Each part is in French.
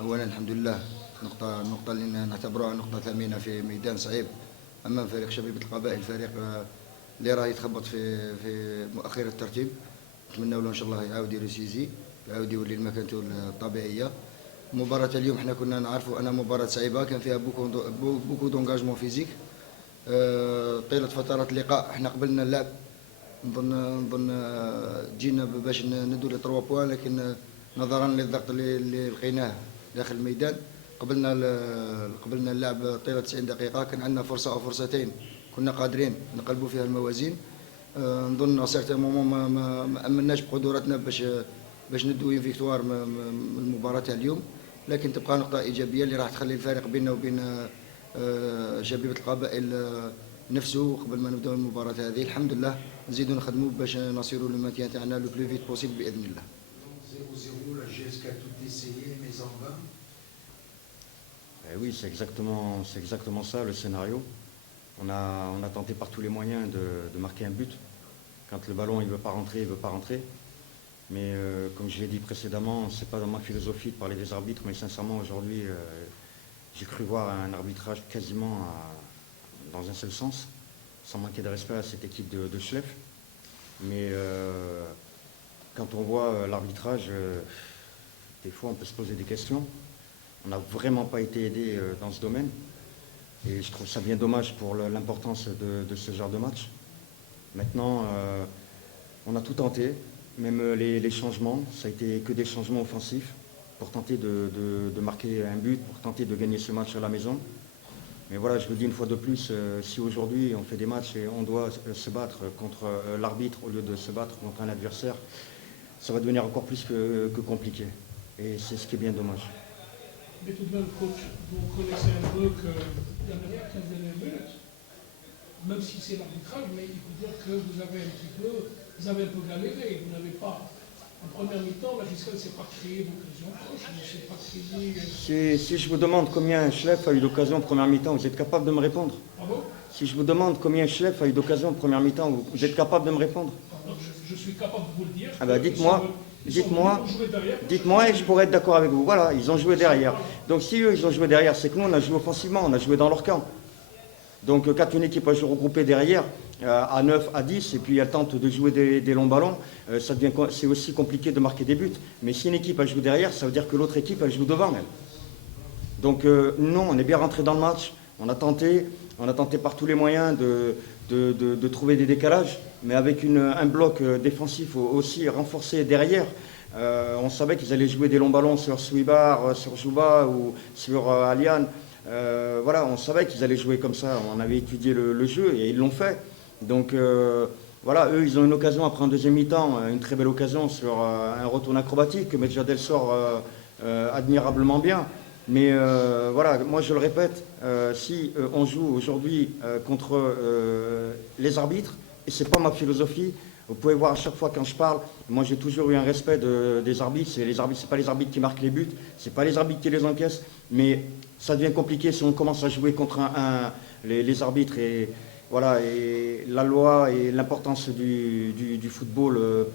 اولا الحمد لله، النقطه اللي نعتبروها نقطه ثمينه في ميدان صعيب امام فريق شبيبه القبائل، فريق اللي راه يتخبط في مؤخر الترتيب. نتمنى له ان شاء الله يعاود يريسيزي، يعاود يولي لمكانته الطبيعيه. مباراة اليوم حنا كنا نعرفوا انها مباراة صعيبة، كان فيها بوكو دونجاجمون فيزيك. طيلة فترات اللقاء حنا قبلنا اللعب، نظن جينا باش ندو لي 3 بوان، لكن نظرا للضغط اللي لقيناه داخل الميدان قبلنا اللعب طيلة 90 دقيقة. كان عندنا فرصة او فرصتين كنا قادرين نقلبوا فيها الموازين. نظن سيغتان مومون ما امناش بقدراتنا باش ندوي فيكتوار من المباراة تاع اليوم، لكن تبقى نقطة إيجابية اللي راح تخلي الفارق بيننا وبين شبيبة القبائل نفسه. قبل ما نبداو المباراة هذه الحمد لله نزيدو نخدموا باش نصيروا للماتيان تاعنا لو بلو فيت بوسيبل بإذن الله. 0-0, la GSK a tout essayé, mais en vain. Oui, c'est exactement ça le scénario. On a tenté par tous les moyens de marquer un but. Quand le ballon il veut pas rentrer, il veut pas rentrer. Mais comme je l'ai dit précédemment, c'est pas dans ma philosophie de parler des arbitres, mais sincèrement aujourd'hui, j'ai cru voir un arbitrage quasiment dans un seul sens, sans manquer de respect à cette équipe de Schleff. Mais quand on voit l'arbitrage, des fois on peut se poser des questions. On n'a vraiment pas été aidé dans ce domaine. Et je trouve ça bien dommage pour l'importance de ce genre de match. Maintenant, on a tout tenté. Même les changements, ça a été que des changements offensifs pour tenter de marquer un but, pour tenter de gagner ce match à la maison. Mais voilà, je le dis une fois de plus, si aujourd'hui on fait des matchs et on doit se battre contre l'arbitre au lieu de se battre contre un adversaire, ça va devenir encore plus que compliqué. Et c'est ce qui est bien dommage. Mais tout de même, coach, vous connaissez un peu que la dernière quinzaine de minutes, même si c'est l'arbitrage, mais il faut dire que vous avez un peu galéré. Vous n'avez pas, en première mi-temps, la GSK ne s'est pas créé d'occasion proche, ne s'est pas créé... Si je vous demande combien Schleff a eu d'occasion en première mi-temps, vous êtes capable de me répondre? Pardon? Si je vous demande combien Schleff a eu d'occasion en première mi-temps, vous êtes capable de me répondre? Je suis capable de vous le dire. Ah ben dites-moi et je pourrais être d'accord avec vous. Voilà, ils ont joué derrière. Donc si eux, ils ont joué derrière, c'est que nous, on a joué offensivement, on a joué dans leur camp. Donc quand une équipe a joué regroupée derrière, à 9, à 10, et puis elle tente de jouer des longs ballons, c'est aussi compliqué de marquer des buts. Mais si une équipe a joué derrière, ça veut dire que l'autre équipe, elle joue devant elle. Donc non, on est bien rentré dans le match, on a tenté par tous les moyens de trouver des décalages, mais avec un bloc défensif aussi renforcé derrière. On savait qu'ils allaient jouer des longs ballons sur Souibar, sur Jouba ou sur Aliane. Voilà, on savait qu'ils allaient jouer comme ça, on avait étudié le jeu et ils l'ont fait. Donc voilà, eux ils ont une occasion après en deuxième mi-temps, une très belle occasion sur un retour acrobatique que Medjadel sort admirablement bien. Mais voilà, moi je le répète, si on joue aujourd'hui contre les arbitres, et c'est pas ma philosophie, vous pouvez voir à chaque fois quand je parle, moi j'ai toujours eu un respect des arbitres, c'est pas les arbitres qui marquent les buts, c'est pas les arbitres qui les encaissent, mais ça devient compliqué si on commence à jouer contre les arbitres et voilà, et la loi et l'importance du football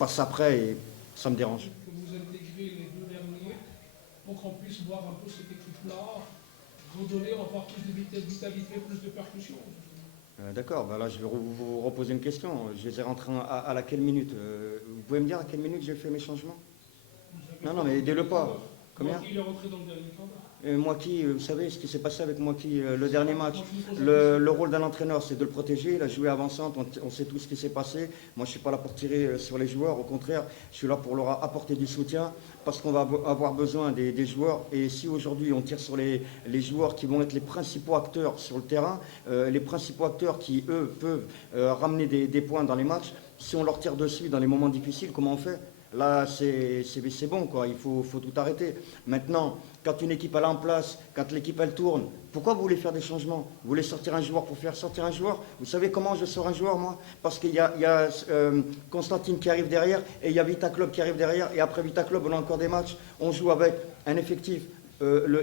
passent après et ça me dérange. Que vous intégrez les deux derniers pour qu'on puisse voir un peu cette équipe-là redonner encore plus de vitalité, plus de percussion. D'accord, ben là je vais vous reposer une question. Je les ai rentrés à laquelle minute vous pouvez me dire à quelle minute j'ai fait mes changements? Non, mais aidez-le pas. Combien? Il est rentré dans le dernier temps. Moiki, vous savez ce qui s'est passé avec Moiki le dernier match. Le rôle d'un entraîneur, c'est de le protéger. Il a joué avançante, on sait tout ce qui s'est passé. Moi, je ne suis pas là pour tirer sur les joueurs. Au contraire, je suis là pour leur apporter du soutien parce qu'on va avoir besoin des joueurs. Et si aujourd'hui, on tire sur les joueurs qui vont être les principaux acteurs sur le terrain, les principaux acteurs qui, eux, peuvent ramener des points dans les matchs, si on leur tire dessus dans les moments difficiles, comment on fait? Là, c'est bon, quoi. Il faut tout arrêter. Maintenant, quand une équipe elle est en place, quand l'équipe elle tourne, pourquoi vous voulez faire des changements? Vous voulez sortir un joueur pour faire sortir un joueur? Vous savez comment je sors un joueur, moi? Parce qu'il y a Constantine qui arrive derrière et il y a Vita Club qui arrive derrière. Et après Vita Club, on a encore des matchs. On joue avec un effectif,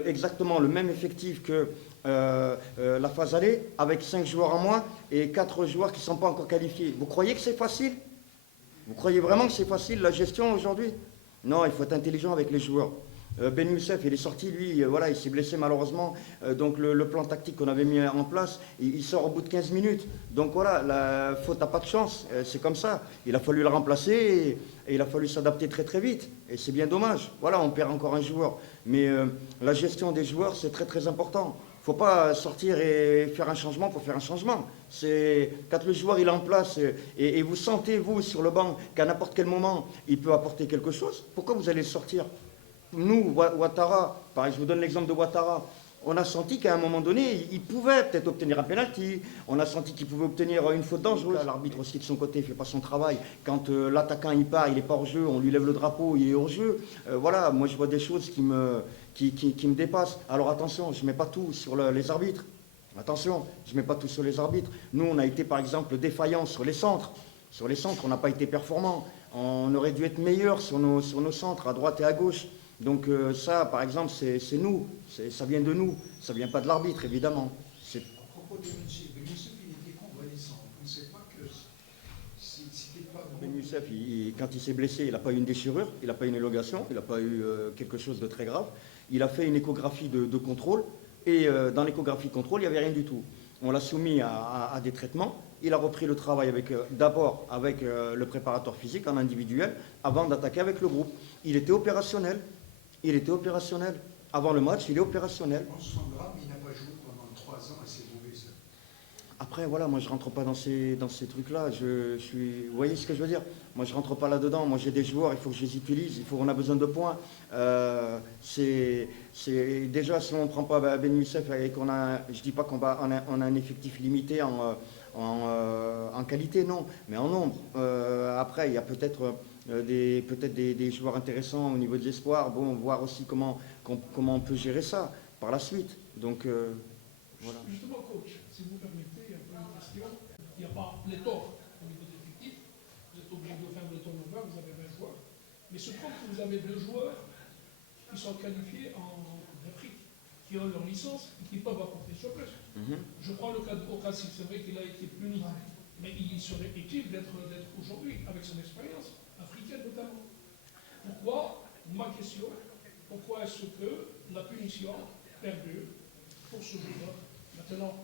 exactement le même effectif que la phase aller, avec 5 joueurs en moins et 4 joueurs qui ne sont pas encore qualifiés. Vous croyez que c'est facile? Vous croyez vraiment que c'est facile la gestion aujourd'hui? Non, il faut être intelligent avec les joueurs. Ben Youssef, il est sorti, lui, voilà, il s'est blessé malheureusement. Donc le plan tactique qu'on avait mis en place, il sort au bout de 15 minutes. Donc voilà, la faute n'a pas de chance, c'est comme ça. Il a fallu le remplacer et il a fallu s'adapter très très vite. Et c'est bien dommage. Voilà, on perd encore un joueur. Mais la gestion des joueurs, c'est très très important. Il ne faut pas sortir et faire un changement pour faire un changement. C'est quand le joueur il est en place et vous sentez, vous, sur le banc, qu'à n'importe quel moment, il peut apporter quelque chose, pourquoi vous allez le sortir? Nous, Ouattara, pareil, je vous donne l'exemple de Ouattara, on a senti qu'à un moment donné, il pouvait peut-être obtenir un penalty, on a senti qu'il pouvait obtenir une faute dangereuse. L'arbitre aussi de son côté ne fait pas son travail. Quand l'attaquant il part, il n'est pas hors jeu, on lui lève le drapeau, il est hors jeu. Voilà, moi je vois des choses qui me dépassent. Alors attention, je ne mets pas tout sur les arbitres. Attention, je ne mets pas tout sur les arbitres. Nous, on a été par exemple défaillants sur les centres. Sur les centres, on n'a pas été performants. On aurait dû être meilleurs sur nos centres, à droite et à gauche. Donc ça, par exemple, c'est nous, ça vient de nous, ça ne vient pas de l'arbitre, évidemment. À propos de Ben Youssef, il était convalescent. Vous ne pensez pas que c'était pas bon? Ben Youssef, quand il s'est blessé, il n'a pas eu une déchirure, il n'a pas eu une élongation, il n'a pas eu quelque chose de très grave. Il a fait une échographie de contrôle, et dans l'échographie de contrôle, il n'y avait rien du tout. On l'a soumis à des traitements. Il a repris le travail d'abord avec le préparateur physique en individuel, avant d'attaquer avec le groupe. Il était opérationnel. Il était opérationnel. Avant le match, il est opérationnel. On se grave, il n'a pas joué pendant 3 ans et c'est mauvais ça. Après, voilà, moi je rentre pas dans ces trucs-là. Vous voyez ce que je veux dire? Moi je rentre pas là-dedans. Moi j'ai des joueurs, il faut que je les utilise. On a besoin de points. Déjà, si on ne prend pas Ben Youssef et qu'on a, je dis pas on a un effectif limité en qualité, non, mais en nombre. Après, il y a peut-être des joueurs intéressants au niveau de l'espoir. Bon, voir aussi comment on peut gérer ça par la suite. Donc, voilà. Justement, coach, si vous permettez un peu une question, il n'y a pas pléthore au niveau des effectifs. Vous êtes obligé de faire le turnover, vous avez 20 joueurs. Mais ce compte, vous avez 2 joueurs qui sont qualifiés en Coupe d'Afrique, qui ont leur licence et qui peuvent apporter sur place. Je prends le cas de Okassi, c'est vrai qu'il a été puni, mais il serait utile d'être aujourd'hui, avec son expérience africaine notamment. Ma question, pourquoi est-ce que la punition perdure pour ce joueur? Maintenant,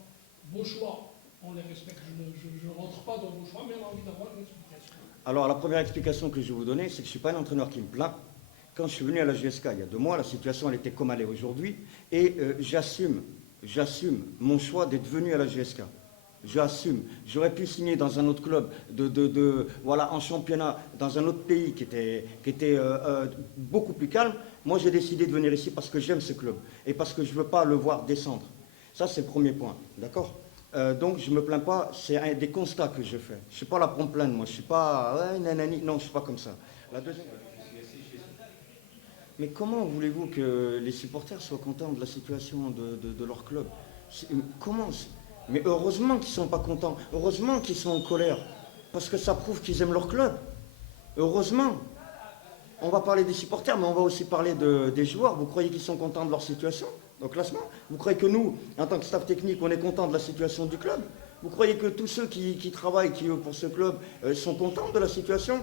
vos choix, on les respecte, je ne rentre pas dans vos choix, mais on a envie d'avoir une explication. Alors, la première explication que je vais vous donner, c'est que je ne suis pas un entraîneur qui me plaint. Quand je suis venu à la GSK il y a 2 mois, la situation elle était comme elle est aujourd'hui, et j'assume mon choix d'être venu à la GSK. J'assume. J'aurais pu signer dans un autre club, voilà, en championnat, dans un autre pays qui était beaucoup plus calme. Moi, j'ai décidé de venir ici parce que j'aime ce club et parce que je ne veux pas le voir descendre. Ça, c'est le premier point, d'accord? Donc, je ne me plains pas, c'est un des constats que je fais. Je ne suis pas là pour me plaindre, moi. Je ne suis pas, ouais, nanani, non, je ne suis pas comme ça. La deuxième... Mais comment voulez-vous que les supporters soient contents de la situation de leur club? Comment? Mais heureusement qu'ils ne sont pas contents, heureusement qu'ils sont en colère, parce que ça prouve qu'ils aiment leur club. Heureusement. On va parler des supporters, mais on va aussi parler des joueurs. Vous croyez qu'ils sont contents de leur situation, au classement? Vous croyez que nous, en tant que staff technique, on est contents de la situation du club? Vous croyez que tous ceux qui travaillent pour ce club sont contents de la situation?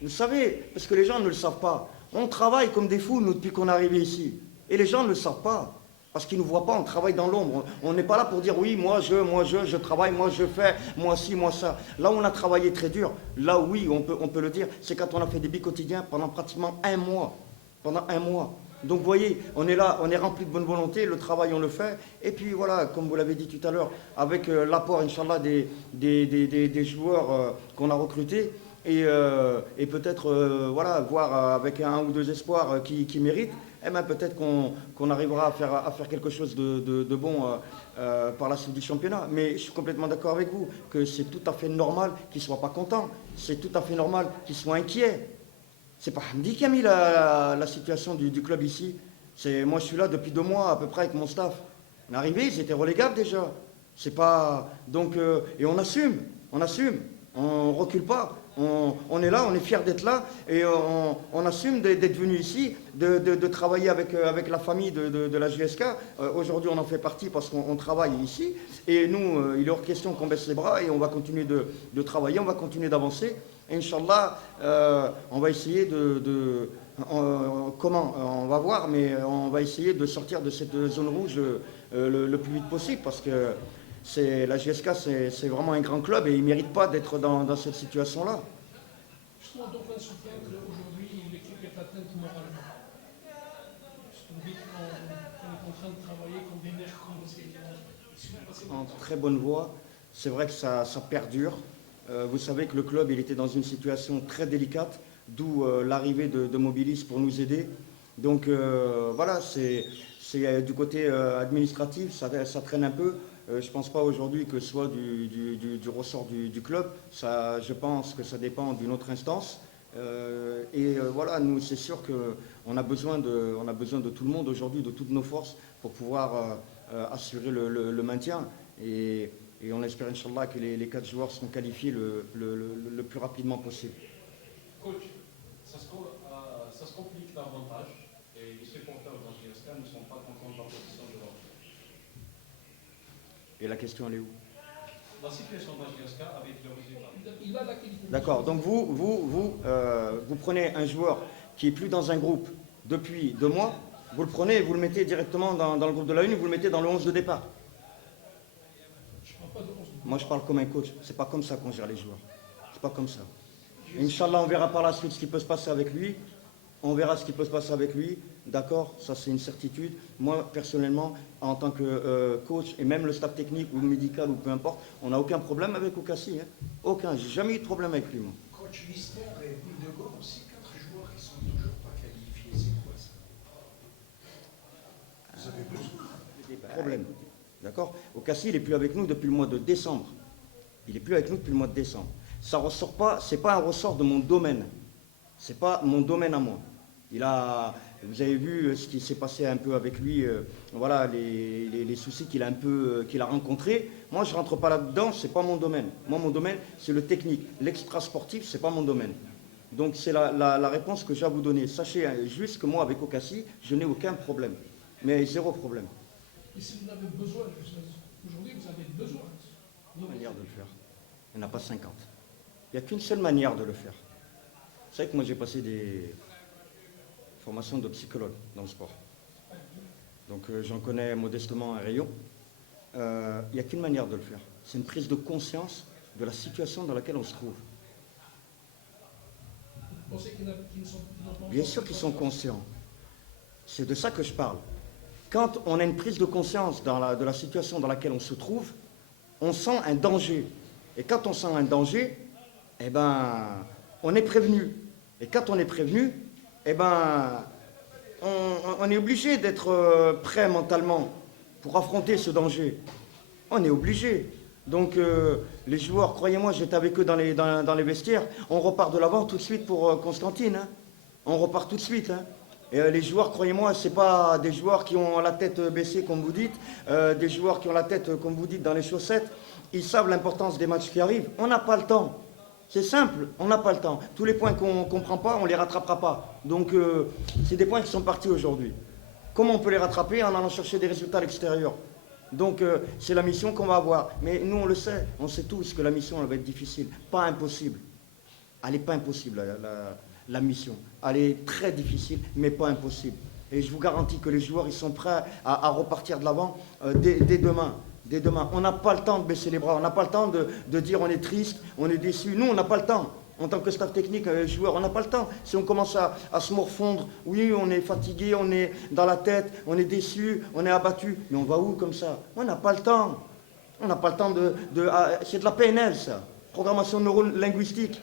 Vous savez, parce que les gens ne le savent pas. On travaille comme des fous, nous, depuis qu'on est arrivé ici. Et les gens ne le savent pas. Parce qu'ils ne nous voient pas, on travaille dans l'ombre. On n'est pas là pour dire oui, moi je travaille, moi je fais, moi ci, moi ça. Là où on a travaillé très dur, là oui, on peut le dire, c'est quand on a fait des quotidiens pendant pratiquement 1 mois. Pendant 1 mois. Donc vous voyez, on est là, on est rempli de bonne volonté, le travail on le fait. Et puis voilà, comme vous l'avez dit tout à l'heure, avec l'apport, Inch'Allah, des joueurs qu'on a recrutés. Et peut-être voilà, voir avec 1 ou 2 espoirs qui méritent, eh bien peut-être qu'on arrivera à faire quelque chose de bon par la suite du championnat. Mais je suis complètement d'accord avec vous que c'est tout à fait normal qu'ils ne soient pas contents. C'est tout à fait normal qu'ils soient inquiets. C'est pas Hamdi qui a mis la situation du club ici. Moi je suis là depuis 2 mois à peu près avec mon staff. On est arrivé, ils étaient relégables déjà. C'est pas. Donc, et on assume. On recule pas. On est là, on est fiers d'être là et on assume d'être venu ici, de travailler avec la famille de la GSK. Aujourd'hui, on en fait partie parce qu'on travaille ici. Et nous, il est hors question qu'on baisse les bras et on va continuer de travailler, on va continuer d'avancer. Et Inch'Allah, on va essayer Comment? On va voir, mais on va essayer de sortir de cette zone rouge le plus vite possible parce que la GSK, c'est vraiment un grand club et il ne mérite pas d'être dans cette situation-là. Justement, donc on soutient qu'aujourd'hui l'équipe est atteinte moralement. On dit qu'on est en train de travailler comme des nerfs En très bonne voie. C'est vrai que ça perdure. Vous savez que le club il était dans une situation très délicate, d'où l'arrivée de Mobilis pour nous aider. Donc voilà, c'est du côté administratif, ça traîne un peu. Je ne pense pas aujourd'hui que ce soit du ressort du club. Ça, je pense que ça dépend d'une autre instance. Voilà, nous, c'est sûr qu'on a besoin de tout le monde aujourd'hui, de toutes nos forces pour pouvoir assurer le maintien. Et on espère, Inch'Allah, que les 4 joueurs seront qualifiés le plus rapidement possible. Coach, ça se complique davantage et les supporters de la GSK ne sont pas contents de la position de leur coach. Et la question, elle est où? La situation de la GSK avec le résultat. Il a la qualité. D'accord, donc vous prenez un joueur qui est plus dans un groupe depuis 2 mois, vous le prenez et vous le mettez directement dans le groupe de la Une, vous le mettez dans le 11 de départ. Je ne parle pas de 11. Moi, je parle comme un coach. C'est pas comme ça qu'on gère les joueurs. C'est pas comme ça. Inch'Allah, on verra par la suite ce qui peut se passer avec lui. On verra ce qui peut se passer avec lui. D'accord, ça c'est une certitude. Moi, personnellement, en tant que coach, et même le staff technique ou médical ou peu importe, on n'a aucun problème avec Okassi. Hein. Aucun. J'ai jamais eu de problème avec lui, moi. Coach Lister et Boule aussi, 4 joueurs qui sont toujours pas qualifiés, c'est quoi ça? Vous avez besoin. Problème. D'accord. Okassi, il n'est plus avec nous depuis le mois de décembre. Il n'est plus avec nous depuis le mois de décembre. Ça ressort pas, c'est pas un ressort de mon domaine. C'est pas mon domaine à moi. Vous avez vu ce qui s'est passé un peu avec lui, voilà, les soucis qu'il a rencontrés. Moi, je rentre pas là-dedans, c'est pas mon domaine. Moi, mon domaine, c'est le technique. L'extra-sportif, c'est pas mon domaine. Donc, c'est la réponse que j'ai à vous donner. Sachez juste que moi, avec Okassi, je n'ai aucun problème. Mais 0 problème. Et si vous avez besoin, aujourd'hui vous avez besoin. Une manière de le faire. Il n'y en a pas 50. Il n'y a qu'une seule manière de le faire. Vous savez que moi j'ai passé des formations de psychologue dans le sport. Donc j'en connais modestement un rayon. Il n'y a qu'une manière de le faire. C'est une prise de conscience de la situation dans laquelle on se trouve. Vous pensez qu'ils ne sont pas Bien sûr qu'ils sont conscients. C'est de ça que je parle. Quand on a une prise de conscience de la situation dans laquelle on se trouve, on sent un danger. Et quand on sent un danger, eh ben, on est prévenu. Et quand on est prévenu, eh ben, on est obligé d'être prêt mentalement pour affronter ce danger. On est obligé. Donc les joueurs, croyez-moi, j'étais avec eux dans les vestiaires, on repart de l'avant tout de suite pour Constantine. Hein. On repart tout de suite. Hein. Et les joueurs, croyez-moi, ce n'est pas des joueurs qui ont la tête baissée, comme vous dites, des joueurs qui ont la tête, comme vous dites, dans les chaussettes. Ils savent l'importance des matchs qui arrivent. On n'a pas le temps. C'est simple, on n'a pas le temps. Tous les points qu'on ne comprend pas, on ne les rattrapera pas. Donc, c'est des points qui sont partis aujourd'hui. Comment on peut les rattraper? En allant chercher des résultats à l'extérieur. Donc, c'est la mission qu'on va avoir. Mais nous, on le sait. On sait tous que la mission, elle va être difficile. Pas impossible. Elle n'est pas impossible, la mission. Elle est très difficile, mais pas impossible. Et je vous garantis que les joueurs, ils sont prêts à repartir de l'avant dès demain. Dès demain. On n'a pas le temps de baisser les bras. On n'a pas le temps de dire on est triste, on est déçu. Nous, on n'a pas le temps. En tant que staff technique, joueur, on n'a pas le temps. Si on commence à se morfondre, oui, on est fatigué, on est dans la tête, on est déçu, on est abattu. Mais on va où comme ça? On n'a pas le temps. On n'a pas le temps c'est de la PNL, ça. Programmation neuro-linguistique.